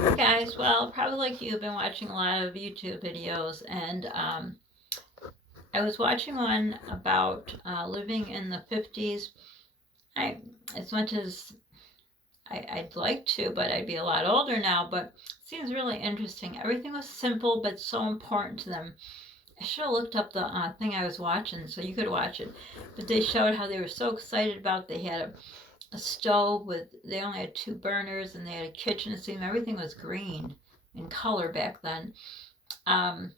Hey guys, well, probably like you, have been watching a lot of YouTube videos, and I was watching one about living in the 50s. I, as much as I'd like to, but I'd be a lot older now, but it seems really interesting. Everything was simple, but so important to them. I should have looked up the thing I was watching so you could watch it, but they showed how they were so excited about. They had a stove they only had two burners, and they had a kitchen sink. Everything was green in color back then. Um,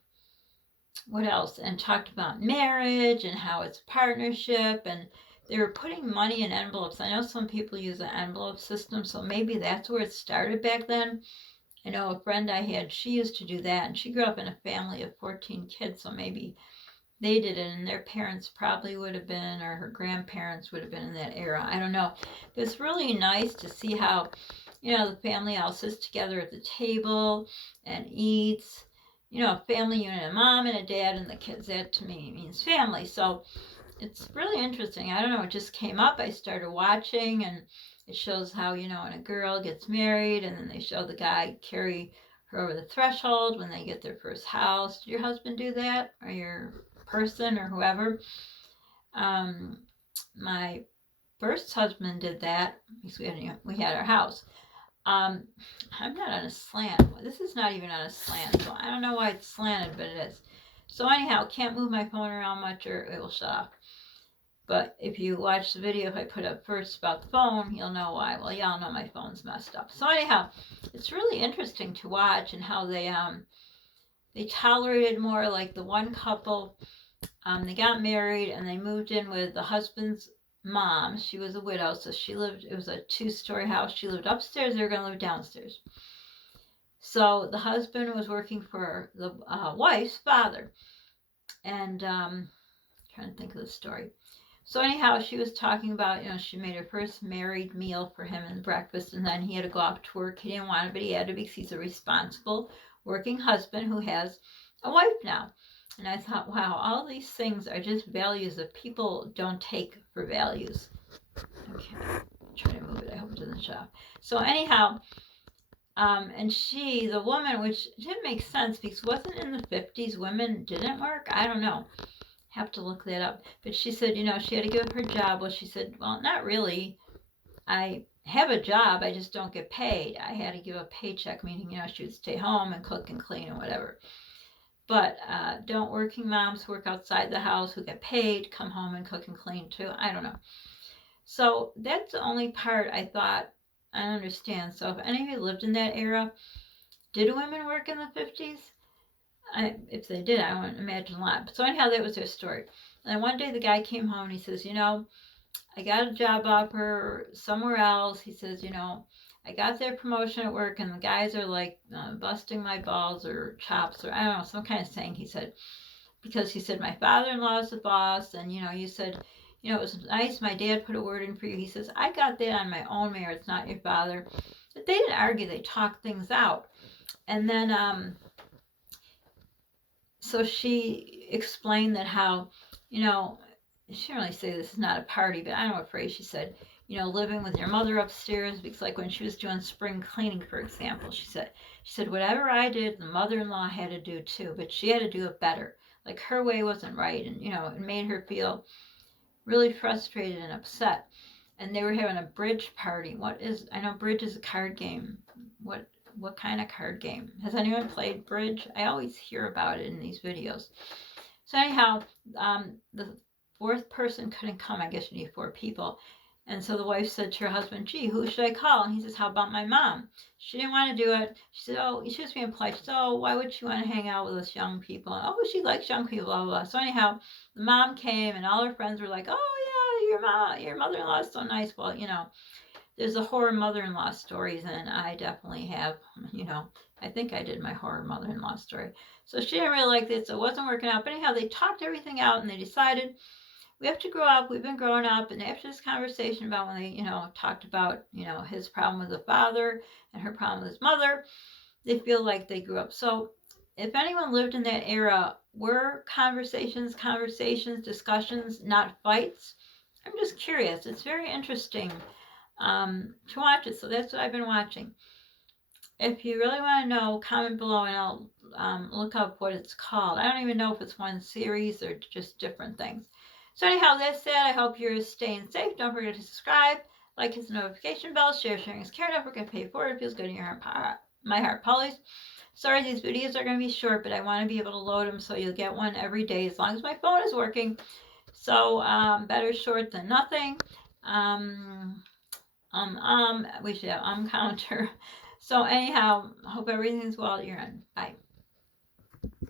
what else? And talked about marriage and how it's a partnership, and they were putting money in envelopes. I know some people use an envelope system, so maybe that's where it started back then. I know a friend I had, she used to do that, and she grew up in a family of 14 kids, so maybe they did it, and their parents probably would have been, or her grandparents would have been in that era. I don't know. But it's really nice to see how, the family all sits together at the table and eats. A family unit, a mom and a dad and the kids. That to me means family. So it's really interesting. I don't know. It just came up. I started watching, and it shows how, when a girl gets married, and then they show the guy carry her over the threshold when they get their first house. Did your husband do that, or your person, or whoever? Um, my first husband did that because we had our house. Um, I'm not on a slant. This is not even on a slant, so I don't know why it's slanted, but it is. So anyhow, can't move my phone around much or it will shut off. But if you watch the video, if I put up first about the phone, you'll know why. Well, y'all know my phone's messed up. So anyhow, it's really interesting to watch, and how they tolerated more. Like the one couple, they got married and they moved in with the husband's mom. She was a widow, so it was a 2-story house. She lived upstairs, they were going to live downstairs. So the husband was working for the wife's father. And trying to think of the story. So anyhow, she was talking about, she made her first married meal for him and breakfast, and then he had to go off to work. He didn't want it, but he had to because he's a responsible working husband who has a wife now. And I thought, wow, all these things are just values that people don't take for values. Okay, try to move it. I hope it doesn't shut off. So anyhow, and the woman, which didn't make sense because wasn't in the 50s women didn't work. I don't know. Have to look that up. But she said, she had to give up her job. Well, she said, well, not really. I have a job, I just don't get paid. I had to give a paycheck, meaning, she would stay home and cook and clean and whatever. But don't working moms work outside the house who get paid come home and cook and clean too? I don't know. So that's the only part I thought I understand. So if any of you lived in that era, did women work in the 50s? If they did, I wouldn't imagine a lot. But so anyhow, that was their story. And one day the guy came home and he says, I got a job offer somewhere else. He says, I got their promotion at work, and the guys are like busting my balls or chops, or I don't know, some kind of saying he said. Because he said, my father-in-law is the boss, and, you said, it was nice. My dad put a word in for you. He says, I got that on my own merits, not your father. But they didn't argue. They talked things out. And then, so she explained that how, she didn't really say this is not a party, but I don't know what phrase she said, living with your mother upstairs, because like when she was doing spring cleaning, for example, she said, whatever I did, the mother-in-law had to do too, but she had to do it better. Like her way wasn't right, and, it made her feel really frustrated and upset. And they were having a bridge party. I know bridge is a card game. What kind of card game? Has anyone played bridge? I always hear about it in these videos. So anyhow, the fourth person couldn't come. I guess you need 4 people. And so the wife said to her husband, gee, who should I call? And he says, how about my mom? She didn't want to do it. She said, oh, she was being polite. She said, oh, why would she want to hang out with us young people? And, oh, she likes young people, blah, blah, blah. So anyhow, the mom came, and all her friends were like, oh, yeah, your mother-in-law is so nice. Well, there's a horror mother-in-law stories, and I definitely have, I think I did my horror mother-in-law story. So she didn't really like this, so it wasn't working out. But anyhow, they talked everything out, and they decided we have to grow up. We've been growing up. And after this conversation about when they, talked about, his problem with the father and her problem with his mother, they feel like they grew up. So if anyone lived in that era, were conversations, discussions, not fights? I'm just curious. It's very interesting to watch it. So that's what I've been watching. if you really want to know, comment below and I'll look up what it's called. I don't even know if it's one series or just different things. So anyhow, that said, I hope you're staying safe. Don't forget to subscribe, like, hit the notification bell, sharing is care. Don't forget to pay it forward. It feels good in your heart. My heart, Polly's. Sorry, these videos are going to be short, but I want to be able to load them so you'll get one every day as long as my phone is working. So better short than nothing. We should have counter. So anyhow, hope everything's well at your end. Bye.